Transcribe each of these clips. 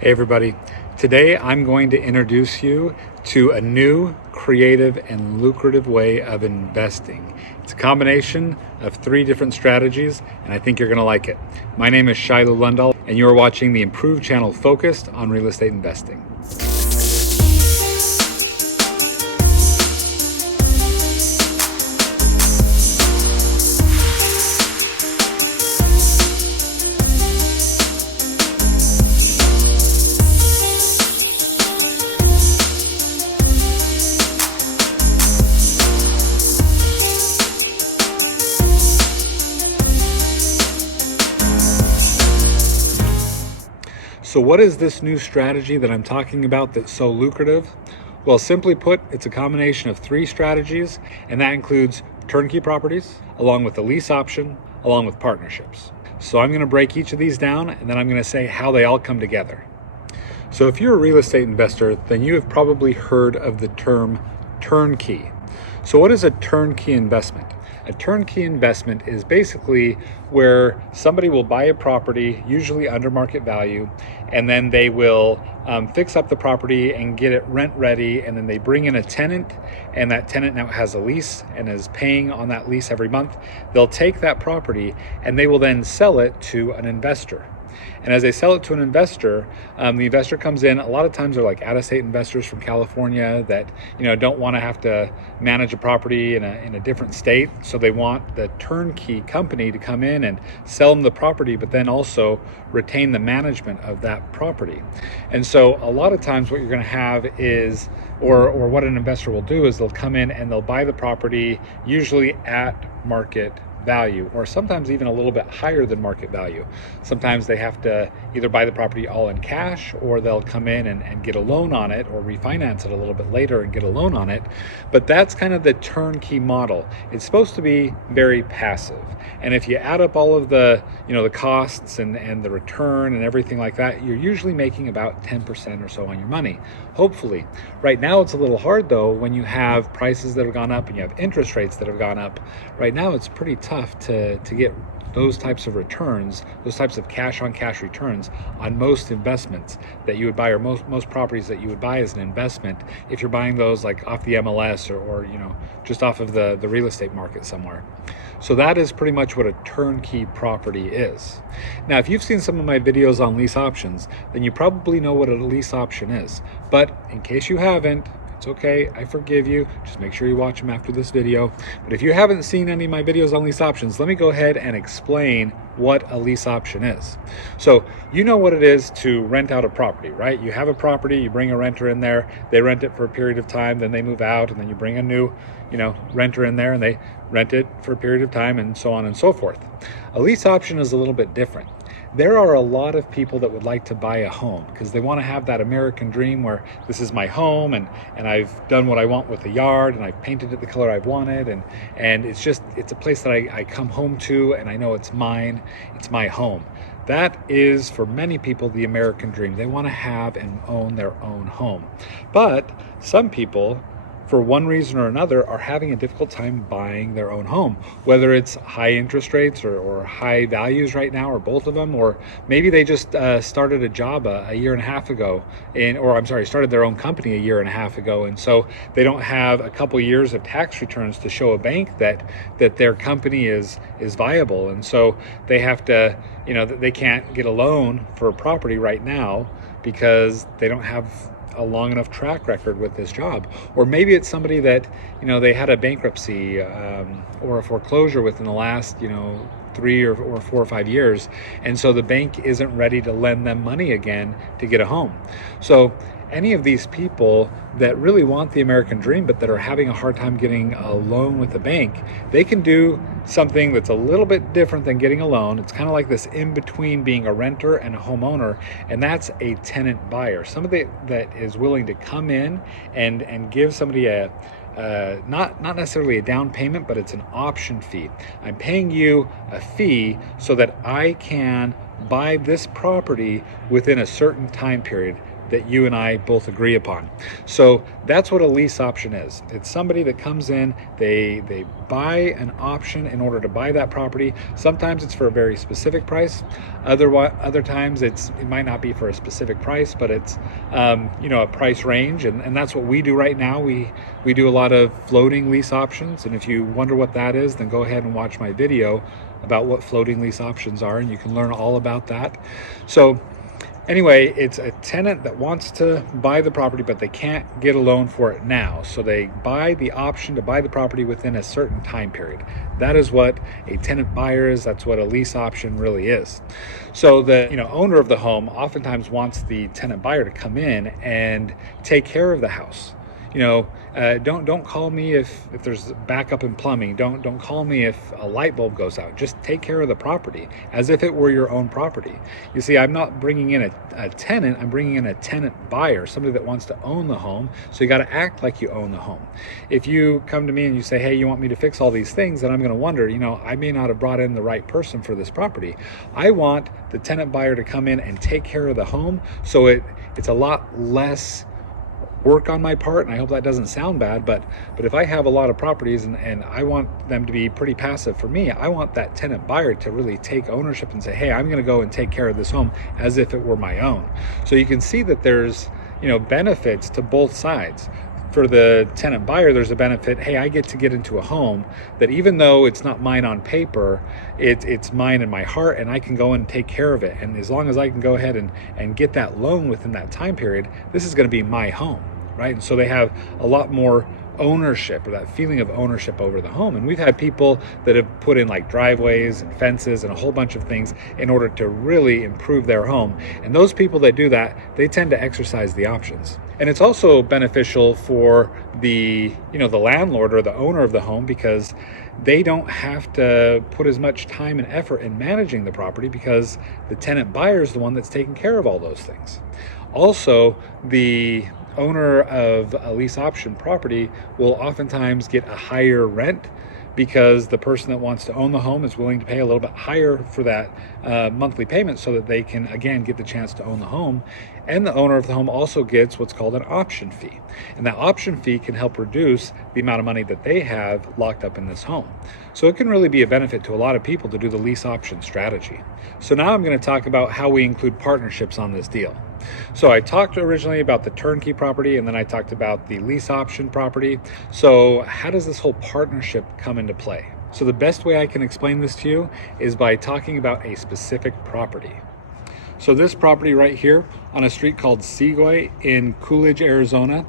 Hey everybody, today I'm going to introduce you to a new, creative, and lucrative way of investing. It's a combination of 3 different strategies, and I think you're going to like it. My name is Shiloh Lundahl, and you're watching the Improved channel focused on real estate investing. So what is this new strategy that I'm talking about that's so lucrative? Well, simply put, it's a combination of 3 strategies, and that includes turnkey properties, along with the lease option, along with partnerships. So I'm going to break each of these down, and then I'm going to say how they all come together. So if you're a real estate investor, then you have probably heard of the term turnkey. So what is a turnkey investment? A turnkey investment is basically where somebody will buy a property, usually under market value, and then they will fix up the property and get it rent ready, and then they bring in a tenant, and that tenant now has a lease and is paying on that lease every month. They'll take that property and they will then sell it to an investor. And as they sell it to an investor, the investor comes in. A lot of times they're like out-of-state investors from California that don't want to have to manage a property in a different state. So they want the turnkey company to come in and sell them the property, but then also retain the management of that property. And so a lot of times what you're going to have is, or what an investor will do is they'll come in and they'll buy the property usually at market value, or sometimes even a little bit higher than market value. Sometimes they have to either buy the property all in cash, or they'll come in and get a loan on it, or refinance it a little bit later and get a loan on it. But that's kind of the turnkey model. It's supposed to be very passive. And if you add up all of the the costs and the return and everything like that, you're usually making about 10% or so on your money, hopefully. Right now it's a little hard though when you have prices that have gone up and you have interest rates that have gone up. Right now it's pretty tough to get those types of returns, those types of cash on cash returns on most investments that you would buy, or most properties that you would buy as an investment, if you're buying those like off the MLS or just off of the real estate market somewhere. So that is pretty much what a turnkey property is. Now, if you've seen some of my videos on lease options, then you probably know what a lease option is. But in case you haven't, it's okay, I forgive you. Just make sure you watch them after this video. But if you haven't seen any of my videos on lease options, let me go ahead and explain what a lease option is. So you know what it is to rent out a property, right? You have a property, you bring a renter in there, they rent it for a period of time, then they move out, and then you bring a new renter in there and they rent it for a period of time, and so on and so forth. A lease option is a little bit different. There are a lot of people that would like to buy a home because they want to have that American dream where this is my home, and I've done what I want with the yard, and I've painted it the color I've wanted, and it's a place that I come home to, and I know it's mine, it's my home. That is, for many people, the American dream. They want to have and own their own home. But some people, for one reason or another, are having a difficult time buying their own home, whether it's high interest rates or high values right now, or both of them, or maybe they just started a job a year and a half ago, started their own company a year and a half ago, and so they don't have a couple years of tax returns to show a bank that their company is viable, and so they have to, they can't get a loan for a property right now because they don't have a long enough track record with this job. Or maybe it's somebody that they had a bankruptcy or a foreclosure within the last 3 or 4 or 5 years, and so the bank isn't ready to lend them money again to get a home. So any of these people that really want the American dream but that are having a hard time getting a loan with the bank, they can do something that's a little bit different than getting a loan. It's kind of like this in between being a renter and a homeowner, and that's a tenant buyer. Somebody that is willing to come in and give somebody a not necessarily a down payment, but it's an option fee. I'm paying you a fee so that I can buy this property within a certain time period. that you and I both agree upon. So that's what a lease option is. It's somebody that comes in, they buy an option in order to buy that property. Sometimes it's for a very specific price. Other times it might not be for a specific price, but it's a price range, and that's what we do right now. We do a lot of floating lease options, and if you wonder what that is, then go ahead and watch my video about what floating lease options are, and you can learn all about that. So anyway, it's a tenant that wants to buy the property, but they can't get a loan for it now. So they buy the option to buy the property within a certain time period. That is what a tenant buyer is. That's what a lease option really is. So the owner of the home oftentimes wants the tenant buyer to come in and take care of the house. Don't call me if there's backup in plumbing. Don't call me if a light bulb goes out. Just take care of the property as if it were your own property. You see, I'm not bringing in a tenant. I'm bringing in a tenant buyer, somebody that wants to own the home. So you got to act like you own the home. If you come to me and you say, hey, you want me to fix all these things, then I'm going to wonder, I may not have brought in the right person for this property. I want the tenant buyer to come in and take care of the home, so it's a lot less work on my part, and I hope that doesn't sound bad, but if I have a lot of properties and I want them to be pretty passive for me, I want that tenant buyer to really take ownership and say, hey, I'm going to go and take care of this home as if it were my own. So you can see that there's benefits to both sides. For the tenant buyer, there's a benefit. Hey, I get to get into a home that, even though it's not mine on paper, it's mine in my heart, and I can go and take care of it. And as long as I can go ahead and get that loan within that time period, this is going to be my home, right? And so they have a lot more ownership, or that feeling of ownership over the home. And we've had people that have put in like driveways and fences and a whole bunch of things in order to really improve their home. And those people that do that, they tend to exercise the options. And it's also beneficial for the landlord or the owner of the home, because they don't have to put as much time and effort in managing the property, because the tenant buyer is the one that's taking care of all those things. Also, the owner of a lease option property will oftentimes get a higher rent, because the person that wants to own the home is willing to pay a little bit higher for that monthly payment, so that they can again get the chance to own the home. And the owner of the home also gets what's called an option fee, and that option fee can help reduce the amount of money that they have locked up in this home. So it can really be a benefit to a lot of people to do the lease option strategy. So now I'm going to talk about how we include partnerships on this deal. So I talked originally about the turnkey property, and then I talked about the lease option property. So how does this whole partnership come into play? So the best way I can explain this to you is by talking about a specific property. So this property right here on a street called Seagoy in Coolidge, Arizona,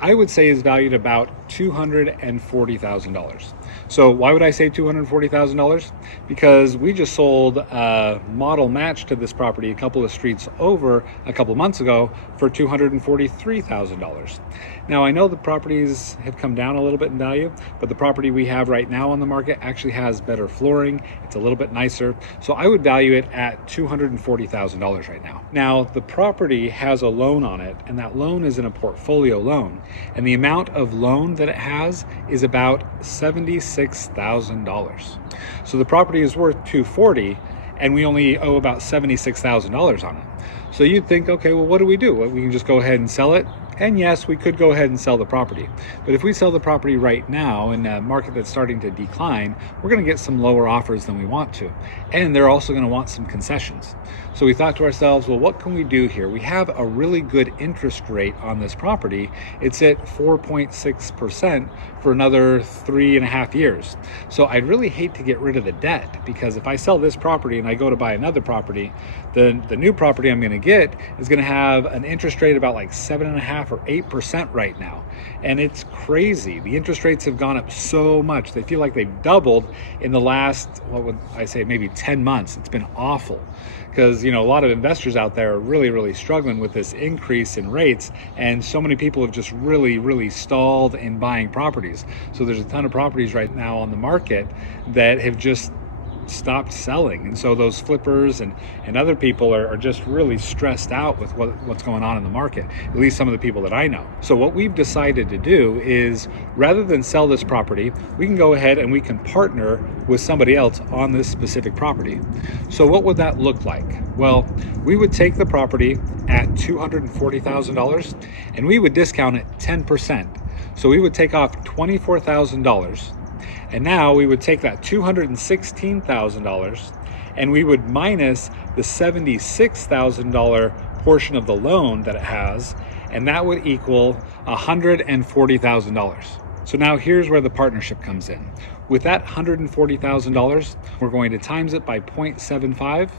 I would say is valued about $240,000. So why would I say $240,000? Because we just sold a model match to this property a couple of streets over a couple of months ago for $243,000. Now, I know the properties have come down a little bit in value, but the property we have right now on the market actually has better flooring. It's a little bit nicer. So I would value it at $240,000 right now. Now, the property has a loan on it, and that loan is in a portfolio loan. And the amount of loan that it has is about $76,000. So the property is worth $240,000, and we only owe about $76,000 on it. So you'd think, okay, well, what do? We can just go ahead and sell it. And yes, we could go ahead and sell the property. But if we sell the property right now in a market that's starting to decline, we're going to get some lower offers than we want to. And they're also going to want some concessions. So we thought to ourselves, well, what can we do here? We have a really good interest rate on this property. It's at 4.6% for another 3.5 years. So I'd really hate to get rid of the debt, because if I sell this property and I go to buy another property, the new property I'm going to get is going to have an interest rate about like 7.5 or 8% right now. And it's crazy. The interest rates have gone up so much. They feel like they've doubled in the last, what would I say, maybe 10 months. It's been awful, because a lot of investors out there are really struggling with this increase in rates, and so many people have just really stalled in buying properties. So there's a ton of properties right now on the market that have just stopped selling. And so those flippers and other people are just really stressed out with what's going on in the market, at least some of the people that I know. So what we've decided to do is, rather than sell this property, we can go ahead and we can partner with somebody else on this specific property. So what would that look like? Well, we would take the property at $240,000 and we would discount it 10%. So we would take off $24,000, and now we would take that $216,000 and we would minus the $76,000 portion of the loan that it has, and that would equal $140,000. So now here's where the partnership comes in. With that $140,000, we're going to times it by 0.75,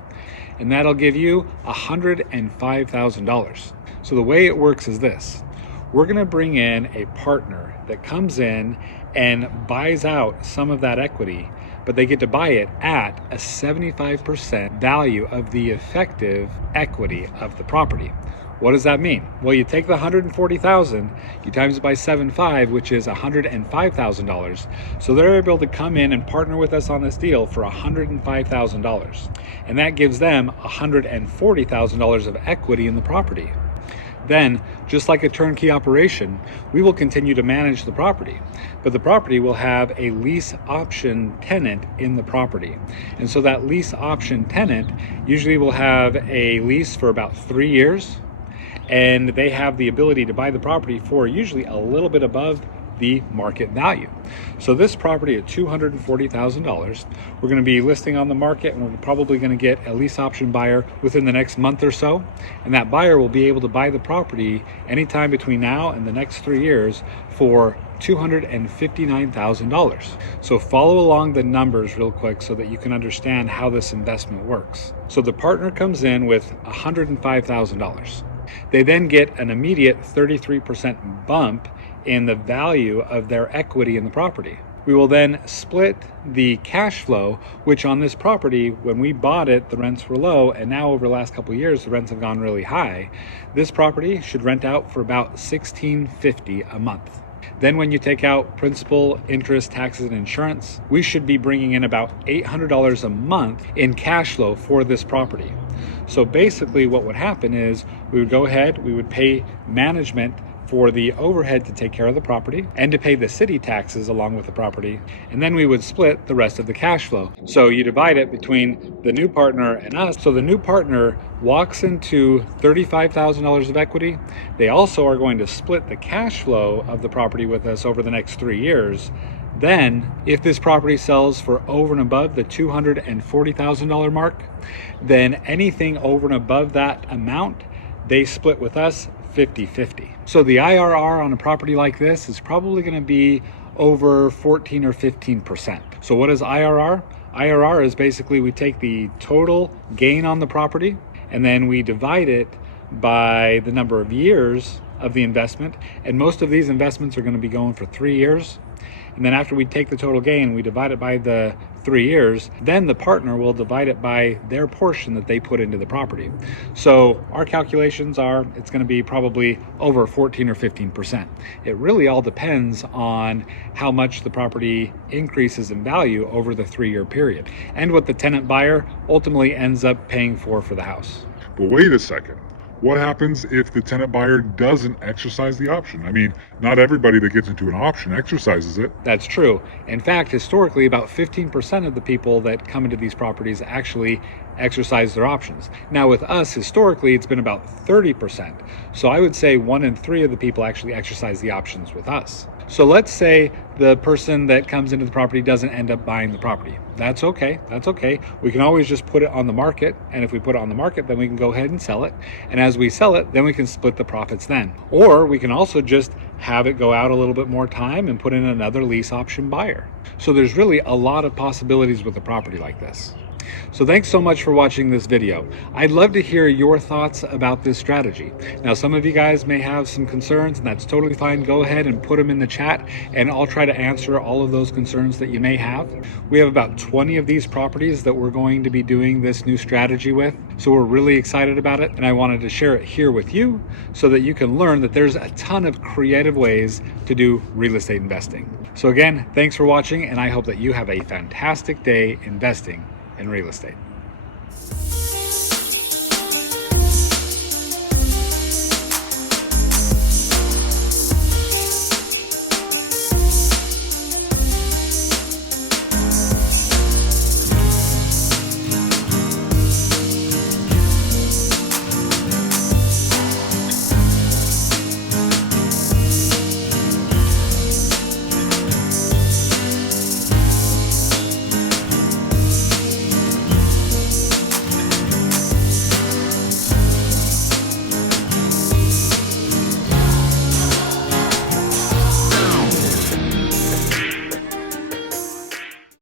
and that'll give you $105,000. So the way it works is this. We're going to bring in a partner that comes in and buys out some of that equity, but they get to buy it at a 75% value of the effective equity of the property. What does that mean? Well, you take the $140,000, you times it by 7.5, which is $105,000. So they're able to come in and partner with us on this deal for $105,000. And that gives them $140,000 of equity in the property. Then, just like a turnkey operation, we will continue to manage the property, but the property will have a lease option tenant in the property. And so that lease option tenant usually will have a lease for about 3 years, and they have the ability to buy the property for usually a little bit above the market value. So this property at $240,000, we're going to be listing on the market, and we're probably going to get a lease option buyer within the next month or so. And that buyer will be able to buy the property anytime between now and the next 3 years for $259,000. So follow along the numbers real quick so that you can understand how this investment works. So the partner comes in with $105,000. They then get an immediate 33% bump in the value of their equity in the property. We will then split the cash flow, which on this property, when we bought it, the rents were low, and now over the last couple of years, the rents have gone really high. This property should rent out for about $1,650 a month. Then when you take out principal, interest, taxes, and insurance, we should be bringing in about $800 a month in cash flow for this property. So basically what would happen is we would go ahead, we would pay management for the overhead to take care of the property and to pay the city taxes along with the property, and then we would split the rest of the cash flow. So you divide it between the new partner and us. So the new partner walks into $35,000 of equity. They also are going to split the cash flow of the property with us over the next 3 years. Then, if this property sells for over and above the $240,000 mark, then anything over and above that amount, they split with us 50-50. So the IRR on a property like this is probably going to be over 14 or 15%. So what is IRR? IRR is basically we take the total gain on the property and then we divide it by the number of years of the investment. And most of these investments are going to be going for 3 years. And then after we take the total gain, we divide it by the 3 years, then the partner will divide it by their portion that they put into the property. So our calculations are it's going to be probably over 14 or 15%. It really all depends on how much the property increases in value over the 3-year period and what the tenant buyer ultimately ends up paying for the house. But wait a second. What happens if the tenant buyer doesn't exercise the option? I mean, not everybody that gets into an option exercises it. That's true. In fact, historically, about 15% of the people that come into these properties actually exercise their options. Now with us, historically, it's been about 30%. So I would say 1 in 3 of the people actually exercise the options with us. So let's say the person that comes into the property doesn't end up buying the property. That's okay. That's okay. We can always just put it on the market. And if we put it on the market, then we can go ahead and sell it. And as we sell it, then we can split the profits then. Or we can also just have it go out a little bit more time and put in another lease option buyer. So there's really a lot of possibilities with a property like this. So thanks so much for watching this video. I'd love to hear your thoughts about this strategy. Now, some of you guys may have some concerns, and that's totally fine. Go ahead and put them in the chat, and I'll try to answer all of those concerns that you may have. We have about 20 of these properties that we're going to be doing this new strategy with. So we're really excited about it, and I wanted to share it here with you so that you can learn that there's a ton of creative ways to do real estate investing. So again, thanks for watching, and I hope that you have a fantastic day investing in real estate.